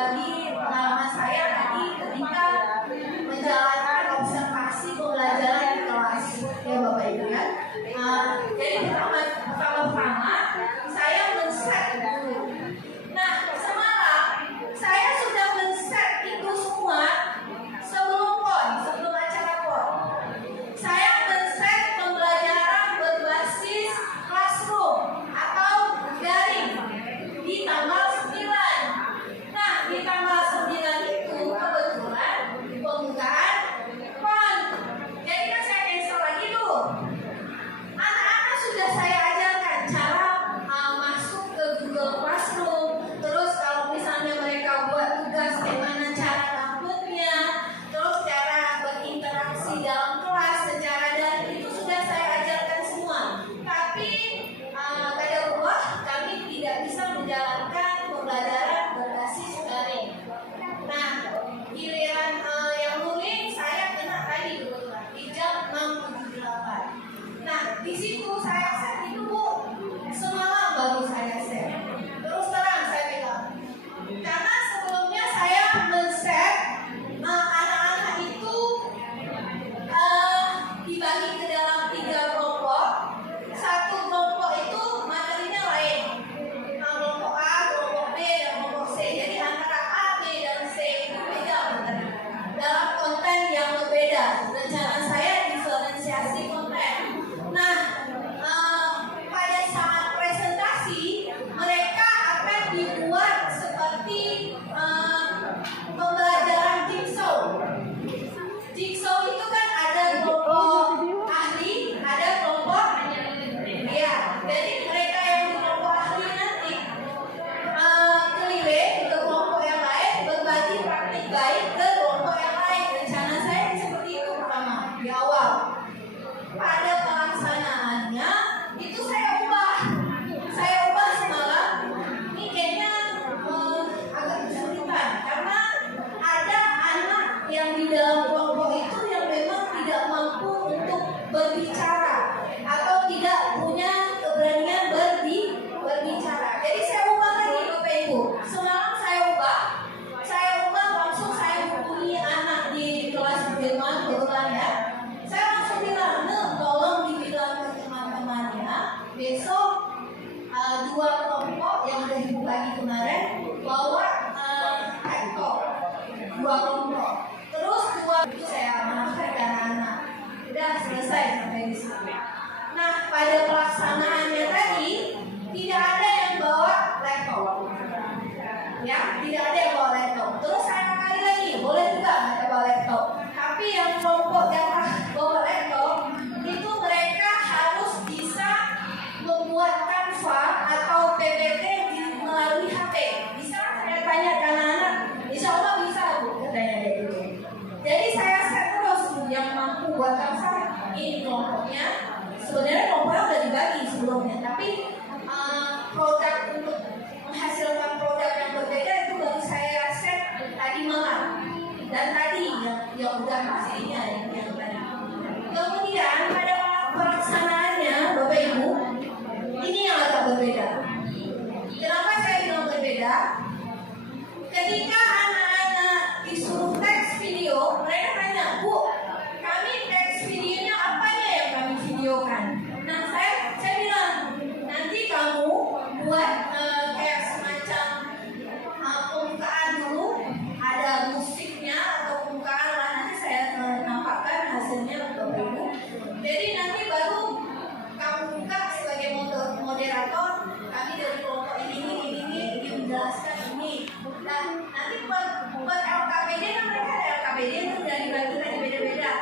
berbagi pengalaman saya tadi ketika menjalankan observasi pembelajaran di kelas, ya Bapak Ibu ya. Jadi pertama-tama saya men-set dulu. Nah, semalam saya sudah men-set itu semua sebelum acara PON. Saya men-set pembelajaran berbasis classroom atau daring di tanggal 9. Nah, di tanggal 9 itu kebetulan pembukaan PON. Jadi kan saya cancel lagi tuh. Anak-anak sudah saya ajarkan cara masuk ke Google Classroom. Terus kalau misalnya mereka buat tugas, bagaimana cara downloadnya, terus cara berinteraksi dalam kelas secara daring, itu sudah saya ajarkan semua. Tapi qadarullah kami tidak bisa menjalankan pembelajaran berbasis daring. Nah, giliran yang luring saya kena tadi kebetulan di jam 6.78. Nah, di situ saya set itu Bu, semalam baru saya set. Terus terang saya bilang, karena sebelumnya saya men-set anak-anak itu dibagi ke dalam 3 kelompok. Satu kelompok itu materinya lain. Kelompok A, kelompok B, dan kelompok C. Jadi antara A, B, dan C itu beda materi. Dalam konten yang berbeda. Rencana saya diferensiasi konten. Nah, pada saat presentasi mereka akan dibuat seperti pembelajaran jigsaw. Jigsaw itu kan ada kelompok ahli, ada kelompok ya. Jadi mereka yang di kelompok ahli nanti keliling ke kelompok yang lain, berbagi praktik baik ke kelompok yang lain. Rencana saya seperti itu pertama di awal. Pada pelaksanaannya itu saya ubah semalam. Ini kayaknya agak kesulitan karena ada anak yang di dalam kelompok itu yang memang tidak mampu untuk berbicara atau tidak punya keberanian berbicara. Jadi saya ubah lagi Bapak Ibu. Semalam saya ubah langsung saya hubungi anak di kelas Firman kebetulan ya. Saya langsung bilang, tolong dibilang ke teman-temannya besok 2 kelompok yang udah dibagi kemarin bawa laptop 2 kelompok. Terus 2 itu saya amanahkan ke anak-anak. Udah selesai sampai di situ. Nah, pada pelaksanaannya tadi tidak ada yang bawa laptop. Ya, tidak ada yang bawa laptop. Terus saya kali lagi, boleh juga nggak bawa laptop. Tapi yang kelompok yang bawa laptop itu mereka harus bisa membuat Canva atau PPT melalui HP. Bisa saya tanya ke anak-anak, insya Allah bisa Bu, katanya dia dulu. Jadi saya set terus yang mampu buat Canva ini kelompoknya. Sebenarnya kelompoknya udah dibagi sebelumnya, tapi produk untuk menghasilkan produk yang berbeda itu baru saya set tadi malam. Dan tadi yang udah hasilnya yang tadi. Kemudian pada pelaksanaannya Bapak Ibu, ini yang agak berbeda. Kenapa saya bilang berbeda? Ketika anak-anak disuruh teks video, mereka tanya, Bu, kami teks videonya apanya yang kami videokan? Nah, saya bilang, nanti kamu buat kayak semacam pembukaan dulu, ada musiknya atau pembukaan lah, nanti saya nampakkan hasilnya untuk Ibu. Jadi nanti baru kamu buka sebagai moderator, kami dari kelompok ini menjelaskan ini. Nah, nanti buat LKPD kan mereka ada LKPD itu dari bagi tadi beda-beda.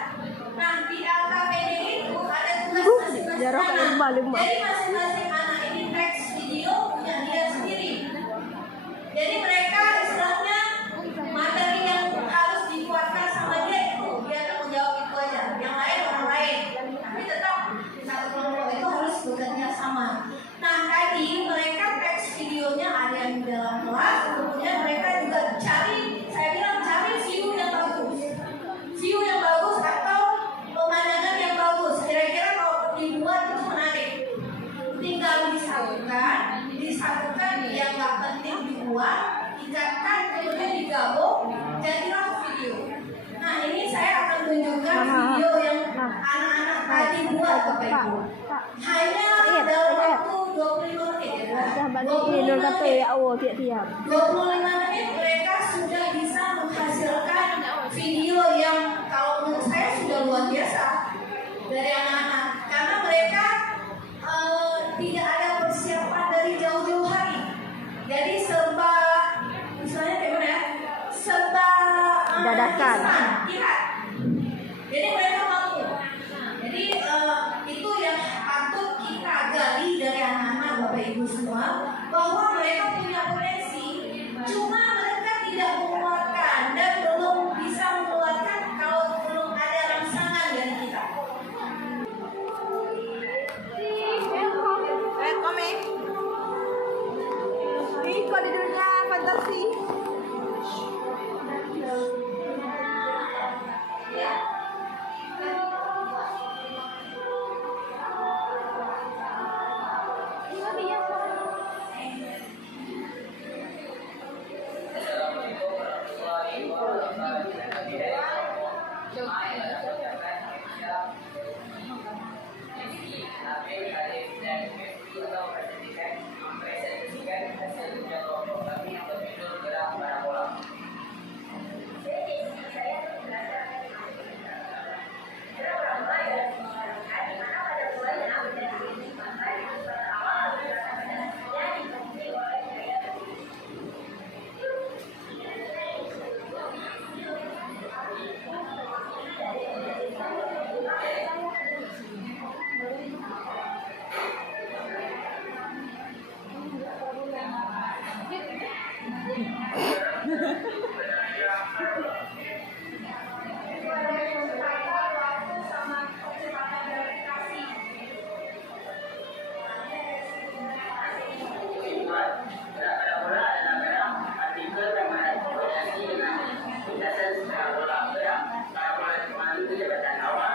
Nah, di LKPD itu ada tugas masing-masing anak. Jadi masing-masing anak ini teks video punya dia sendiri. Jadi mereka istilahnya materi yang harus dikuatkan sama dia itu dia tanggung jawab itu aja. Yang lain orang lain. Tapi tetap satu kelompok itu harus bekerja sama. Nah, tadi mereka teks videonya ada yang di dalam kelas, kemudian mereka juga saya bilang cari view yang bagus atau pemandangan yang bagus. Kira-kira kalau dibuat itu menarik. Tinggal disatukan yang nggak penting dibuat, ikatkan kemudian digabung jadilah video. Nah, ini saya akan tunjukkan video yang anak-anak tadi buat Bapak Ibu. Hanya dalam waktu 25 menit ya. 25 menit mereka sudah bisa menghasilkan video yang kalau menurut saya sudah luar biasa dari anak-anak, karena mereka tidak ada persiapan dari jauh-jauh hari. Jadi serba misalnya kayak mana ya? Serba dadakan. Lihat. Jadi mereka mampu. Jadi itu yang patut kita gali dari anak-anak Bapak Ibu semua, bahwa mereka punya potensi, cuma mereka tidak mengeluarkan dan belum bisa mengeluarkan kalau belum ada rangsangan dari kita. Komik. Ini kok di dunia fantasi.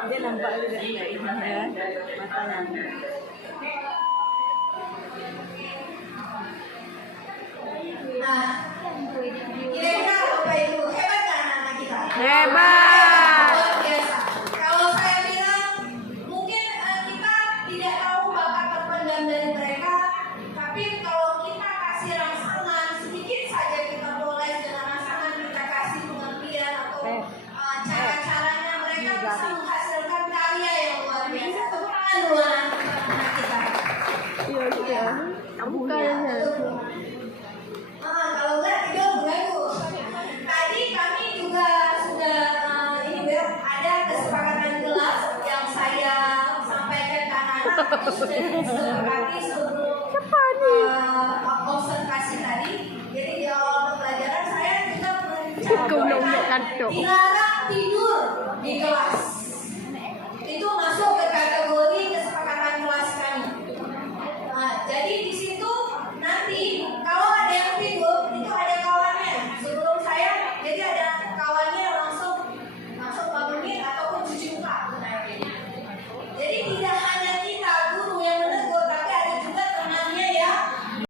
Dia nampak juga ini ya, matanya. Nah, kira-kira Bapak Ibu hebat kan anak-anak kita? Hebat. Luar biasa. Kalau saya bilang mungkin kita tidak tahu bakat terpendam dari mereka, tapi kalau kita kasih rangsangan sedikit saja, kita boleh dengan rangsangan kita kasih pengertian atau cara-caranya, mereka bisa menghasilkan karya yang luar biasa. Tepuk tangan dulu anak-anak kita. Iya. Bukannya. Kalau enggak tidur mengganggu. Tadi kami juga sudah ada kesepakatan kelas yang saya sampaikan ke anak-anak, itu sudah disepakati sebelum observasi tadi. Jadi di awal pembelajaran saya juga merencanakan dilarang tidur di kelas.